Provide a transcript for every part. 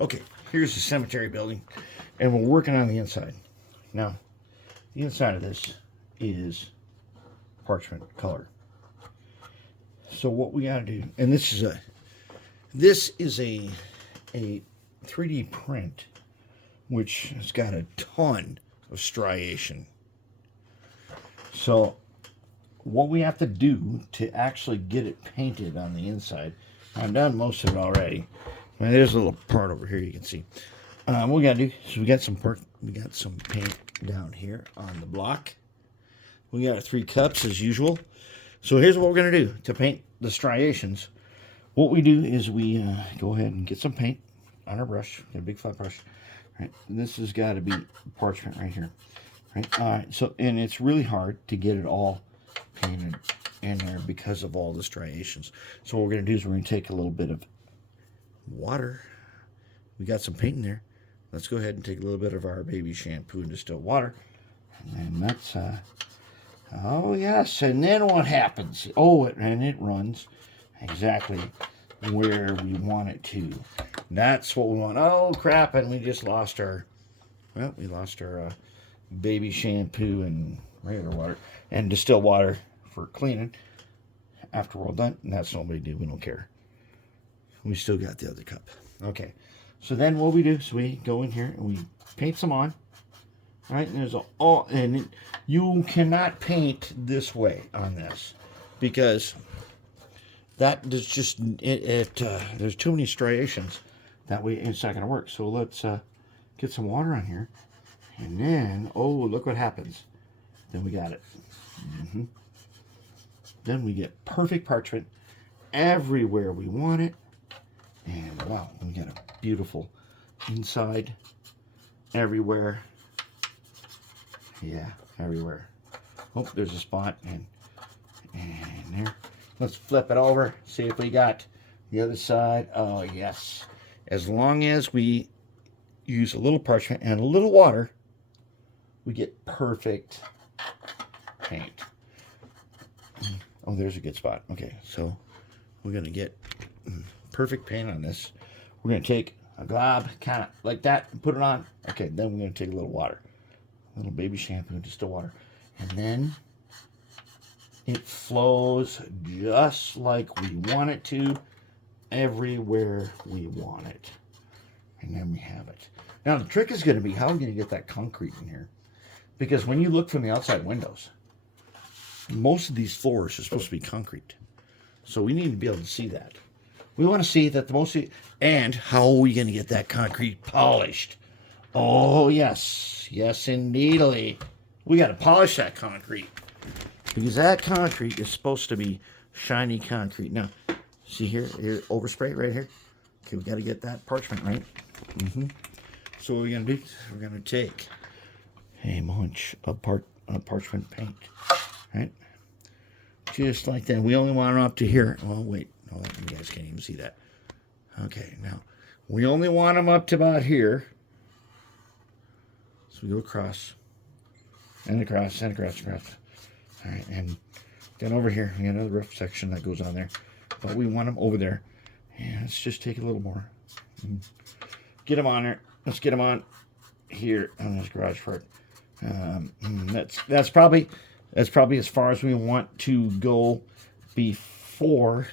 Okay, here's the cemetery building, and we're working on the inside. Now, the inside of this is parchment color. So what we got to do, and this is a 3D print, which has got a ton of striation. So what we have to do to actually get it painted on the inside, I've done most of it already. Now, there's a little part over here you can see. What we gotta do is we got some paint down here on the block. We got our 3 cups as usual. So here's what we're gonna do to paint the striations. What we do is we go ahead and get some paint on our brush, get a big flat brush. Right, and this has got to be parchment right here. Right, all right. So, and it's really hard to get it all painted in there because of all the striations. So what we're gonna do is we're gonna take a little bit of water. We got some paint in there. Let's go ahead and take a little bit of our baby shampoo and distilled water, and that's oh yes. And then what happens? Oh, and it runs exactly where we want it to. That's what we want. Oh crap! And we just lost our, well, we lost our baby shampoo and regular water and distilled water for cleaning after we're all done. And that's no big deal. We don't care. We still got the other cup. Okay. So then what we do is we go in here and we paint some on. All right, and there's you cannot paint this way on this because that is just there's too many striations. That way it's not going to work. So let's get some water on here, and then look what happens. Then we got it. Then we get perfect parchment everywhere we want it, and wow, we get a beautiful inside everywhere. Yeah, everywhere. Oh, there's a spot, and there. Let's flip it over, see if we got the other side. Oh, yes. As long as we use a little parchment and a little water, we get perfect paint. Oh, there's a good spot. Okay, so we're going to get perfect paint on this. We're going to take a glob, kind of like that, and put it on. Okay, then we're going to take a little water. A little baby shampoo, just a water. And then it flows just like we want it to, everywhere we want it. And then we have it. Now the trick is going to be how are we going to get that concrete in here? Because when you look from the outside windows, most of these floors are supposed to be concrete. So we need to be able to see that. We want to see that and how are we going to get that concrete polished? Oh, yes. Yes, indeedly. We got to polish that concrete. Because that concrete is supposed to be shiny concrete. Now, see here overspray right here. Okay, we got to get that parchment right. So what we're going to do, we're going to take a bunch of parchment paint. Right? Just like that. We only want it up to here. Well, wait. Oh, you guys can't even see that. Okay, now, we only want them up to about here. So we go across, and across, and across, and across. All right, and then over here, we got another rough section that goes on there. But we want them over there. And let's just take a little more. Get them on there. Let's get them on here on this garage part. That's probably as far as we want to go before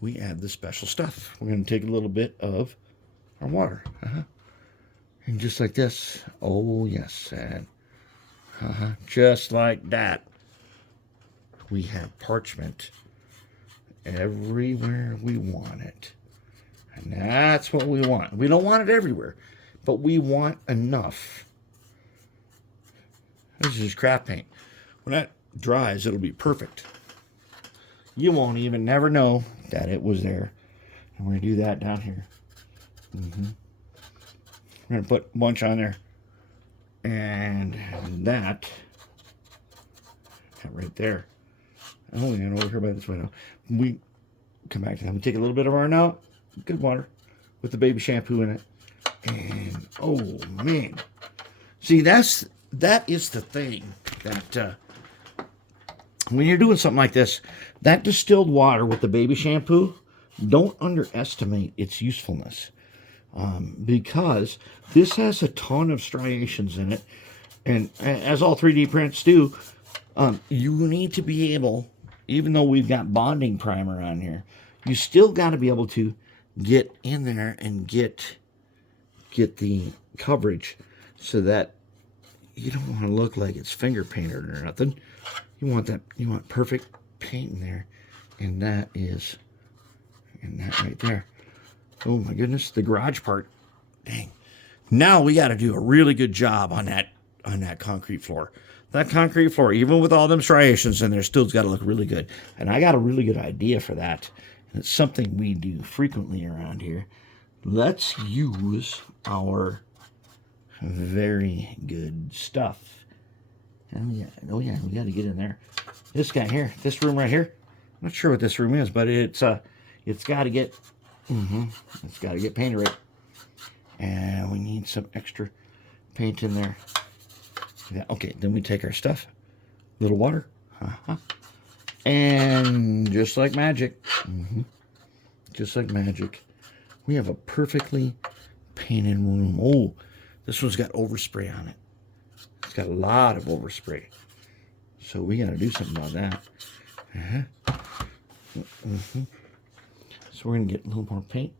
we add the special stuff. We're going to take a little bit of our water. And just like this. Oh, yes. And just like that. We have parchment everywhere we want it. And that's what we want. We don't want it everywhere, but we want enough. This is just craft paint. When that dries, it'll be perfect. You won't even never know that it was there. And we're going to do that down here. We're going to put a bunch on there. And that right there. Oh, and over here by this window. We come back to that. We take a little bit of our now, good water, with the baby shampoo in it. And, oh, man. See, that is the thing that when you're doing something like this, that distilled water with the baby shampoo, don't underestimate its usefulness. because this has a ton of striations in it. And as all 3D prints do, you need to be able, even though we've got bonding primer on here, you still got to be able to get in there and get the coverage so that you don't want to look like it's finger painted or nothing. You want perfect paint in there, and that right there. Oh my goodness, the garage part. Dang. Now we got to do a really good job on that concrete floor. That concrete floor, even with all them striations in there, still's got to look really good. And I got a really good idea for that. And it's something we do frequently around here. Let's use our very good stuff. Oh yeah, we got to get in there. This guy here, this room right here. I'm not sure what this room is, but it's got to get it's got to get painted right. And we need some extra paint in there. Yeah, okay, then we take our stuff, a little water, and just like magic, just like magic, we have a perfectly painted room. Oh, this one's got overspray on it. It's got a lot of overspray, so we got to do something about that. So we're gonna get a little more paint.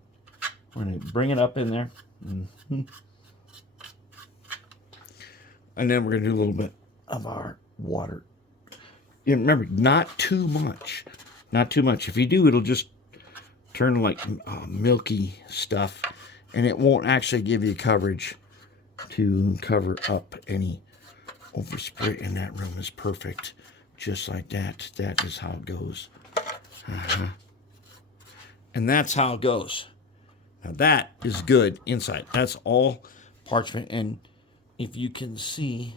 We're gonna bring it up in there. And then we're going to do a little bit of our water. You remember, not too much. Not too much. If you do, it'll just turn like milky stuff. And it won't actually give you coverage to cover up any overspray. And that room is perfect. Just like that. That is how it goes. And that's how it goes. Now that is good inside. That's all parchment. And if you can see,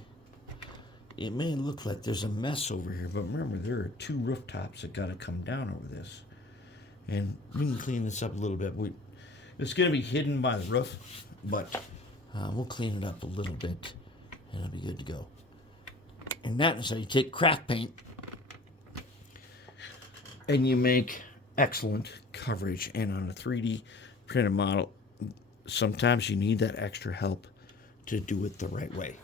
it may look like there's a mess over here, but remember, there are 2 rooftops that got to come down over this. And we can clean this up a little bit. It's going to be hidden by the roof, but we'll clean it up a little bit, and it'll be good to go. And that is how you take craft paint, and you make excellent coverage. And on a 3D printed model, sometimes you need that extra help to do it the right way.